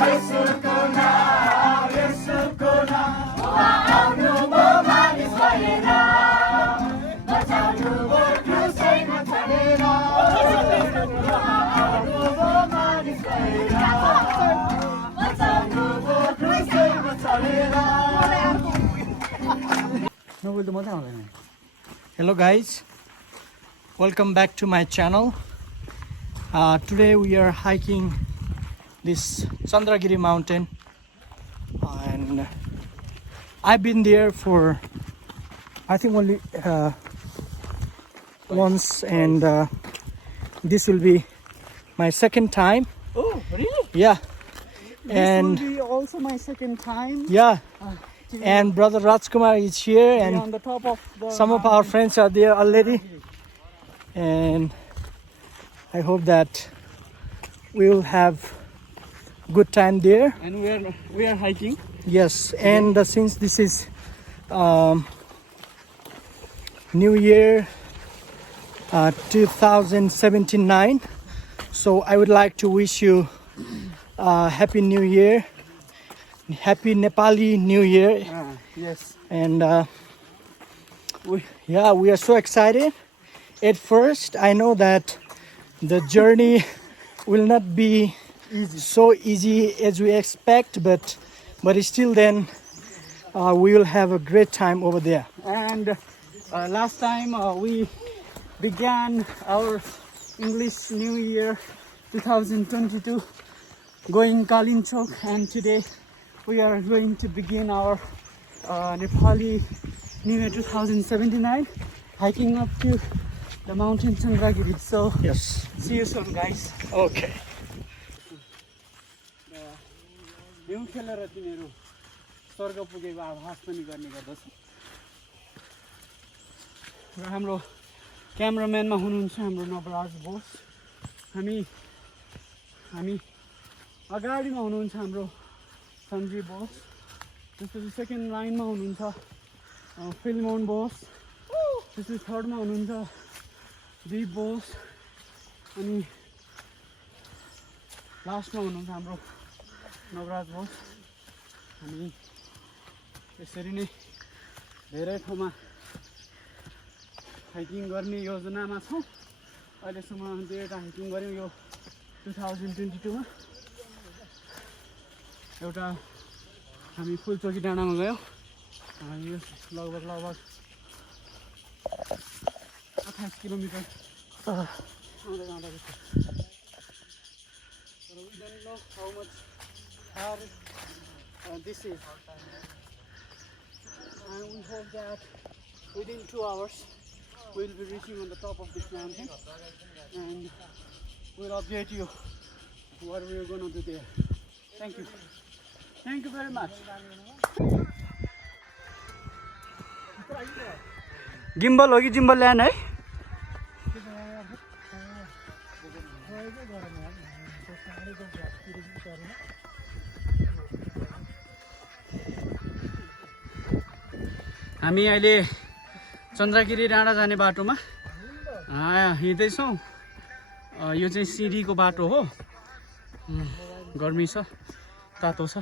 यसुको नाम यसुको नाम आउनु भो मानिस भएर बचाउनु भो क्रुसैमा चढेर आउनु भो मानिस भएर बचाउनु भो क्रुसैमा चढेर। नबोल्दा मजा आउँदैन। Hello guys, welcome back to my channel. Today we are hiking this Chandragiri mountain, and I've been there for I think only once, and this will be my second time. Oh, really? Yeah. And this will be also my second time. Yeah. And brother Rajkumar is here, and on the top of the some of our friends are there already, and I hope that we will have good time there. And we are hiking. Yes, and since this is New Year 2079, so I would like to wish you Happy New Year. Happy Nepali New Year. Yes. And we are so excited. At first, I know that the journey will not be so easy as we expect, but still then we will have a great time over there. And last time we began our English New Year 2022 going Kalinchok, and today we are going to begin our Nepali New Year 2079 hiking up to the mountain Chandragiri. So Yes. see you soon, guys. Okay. हिउँ खेलेर तिनीहरू स्वर्ग पुगेको आभास पनि गर्ने गर्दछ। र हाम्रो क्यामेराम्यानमा हुनुहुन्छ हाम्रो नवराज बोस। हामी अगाडिमा हुनुहुन्छ हाम्रो सञ्जीव बोस। त्यसपछि सेकेन्ड लाइनमा हुनुहुन्छ फिल्मोन बोस। त्यसपछि थर्डमा हुनुहुन्छ दिप बोस, अनि लास्टमा हुनुहुन्छ हाम्रो नवराज बोस। हामी यसरी नै धेरै ठाउँमा हाइकिङ गर्ने योजनामा छौँ। अहिलेसम्म 2वटा हाइकिङ गऱ्यौँ यो 2022 मा। एउटा हामी फुलचोकी डाँडामा गयौँ, यो लगभग 28 किलोमिटर आउँदै जाँदाखेरि छ। But we don't know how much hard this is, and we hope that within 2 hours we will be reaching on the top of this mountain, and we'll update you what we are going to do there. Thank you very much. Gimbal हो कि gimbal ल्यान है? हामी अहिले चन्द्रगिरी डाँडा जाने बाटोमा हिँड्दैछौँ। यो चाहिँ सिडीको बाटो हो। गर्मी छ, तातो छ,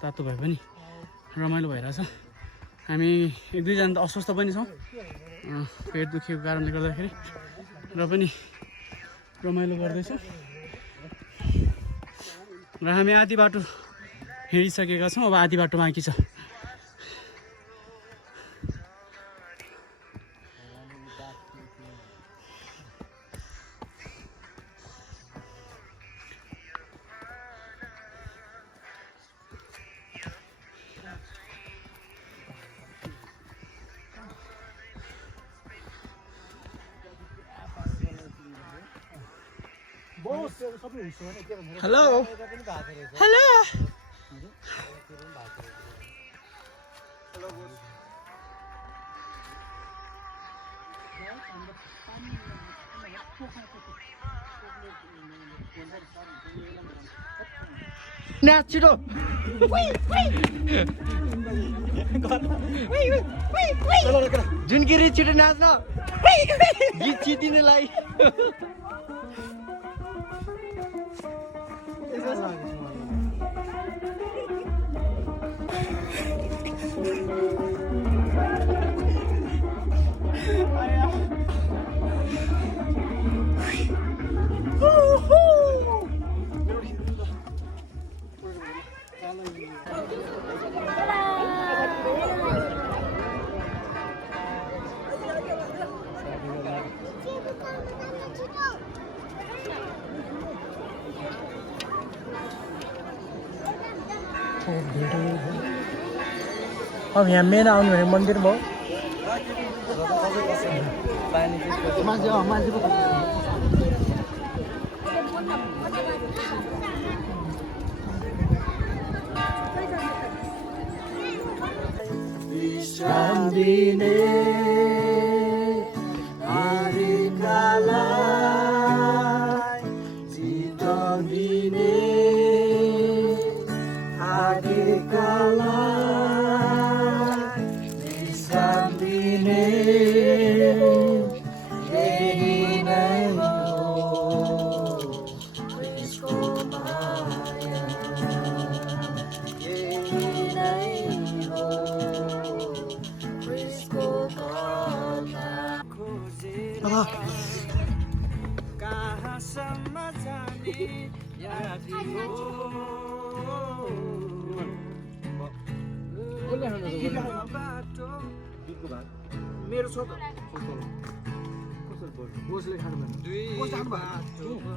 तातो भए पनि रमाइलो भइरहेछ। हामी 1-2 जना त अस्वस्थ पनि छौँ पेट दुखेको कारणले गर्दाखेरि, र पनि रमाइलो गर्दैछौँ। र हामी आधी बाटो हिँडिसकेका छौँ, अब आधी बाटो बाँकी छ। Hello. Hello. Natural. Junggiri छिटो नाच्न गीत चिदिनलाई अब यहाँ मेन आउनु भने मन्दिर भयो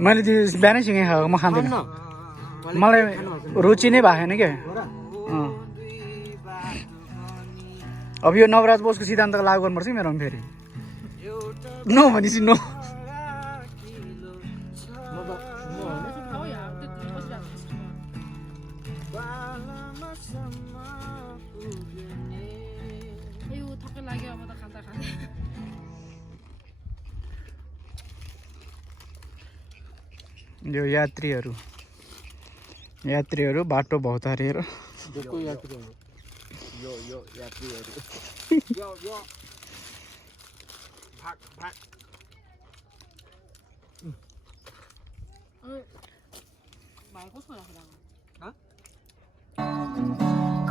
मैले त्यो बिहानै सँगै खाएको म खाँदैन मलाई रुचि नै भएन क्या अब यो नवराज बोसको सिद्धान्तको लागु गर्नुपर्छ कि मेरोमा फेरि नो भनेपछि नो यो यात्रीहरू बाटो भौतारिएर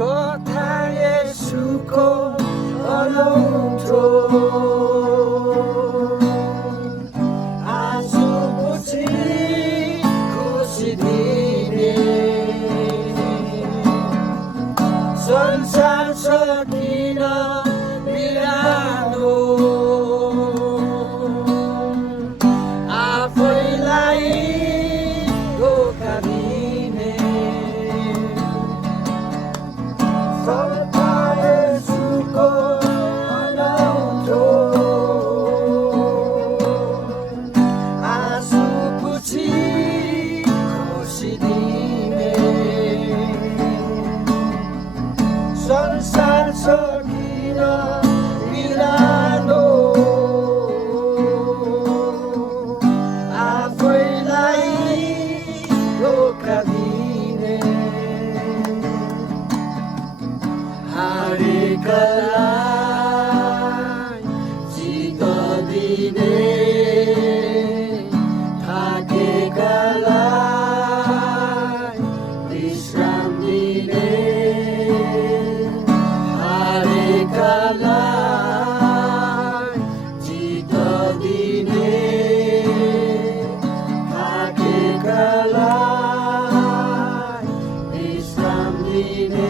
कथा येशूको अनौठो संसार सकिन बिरानो आफैलाई धोका दिने येशूको अनौठो आँसु पुछी खुसी दिने संसार सकिन बिरानो आफैलाई धोका दिने हारेकालाई जित दिने थाकेकालाई विश्राम दिने जित दिने थाकेकालाई विश्राम दिने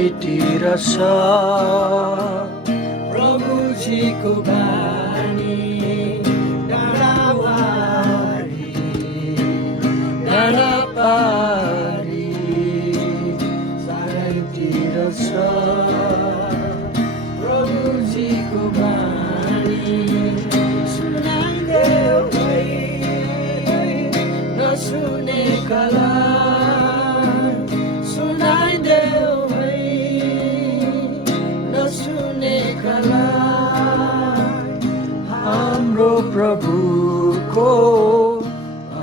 चारैतिर छ प्रभुजीको बानी डाँडावारी डाँडा पारी चारैतिर छ प्रभुजीको बानी सुनाइदेऊ नसुने कला सुनाइदेऊ नसुने कला हाम्रो प्रभुको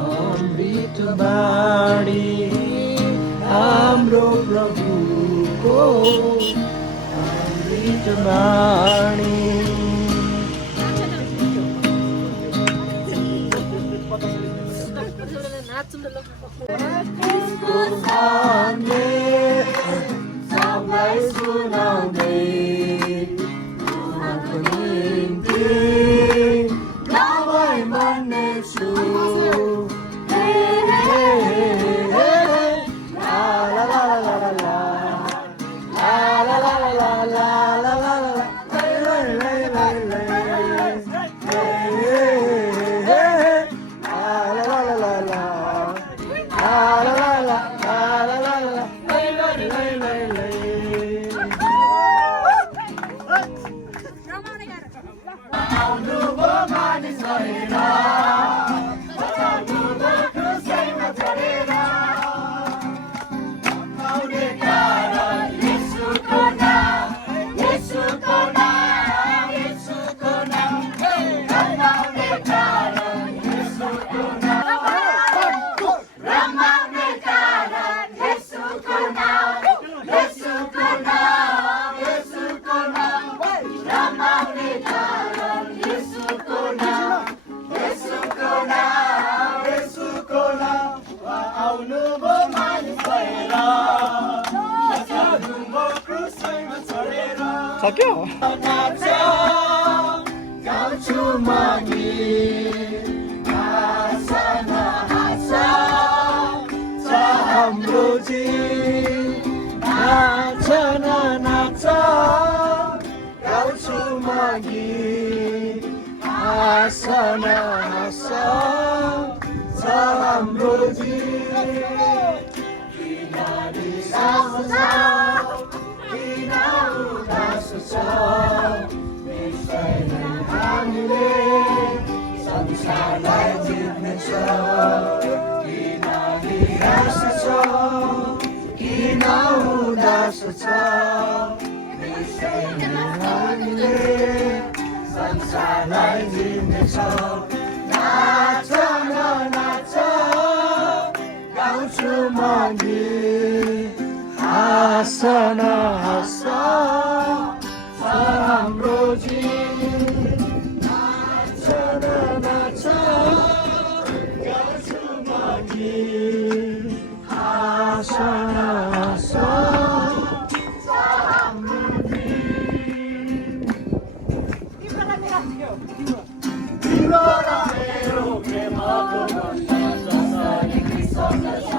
अमृत बाणी हाम्रो प्रभुको अमृत बाणी सबलाई सुनाउँदै उहाँको निम्ति गाउँमै भन्नेछु सक्यो गाउँछु मागी हाम्रो जी नाच नाच गाउँछु मागी हाँस हाँस हाम्रो जी हामीले संसारलाई जित्नेछ किन निराश छ किन उदास छ हामीले संसारलाई जित्नेछ नाच नाच गाउँछु मगी हाँस हाँस हाम्रो जी नाच नाच गाउँछु मगी हाँस हाँस हाम्रो जी तिम्रो र मेरो प्रेमको जसरी कृष्ण छ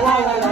la la la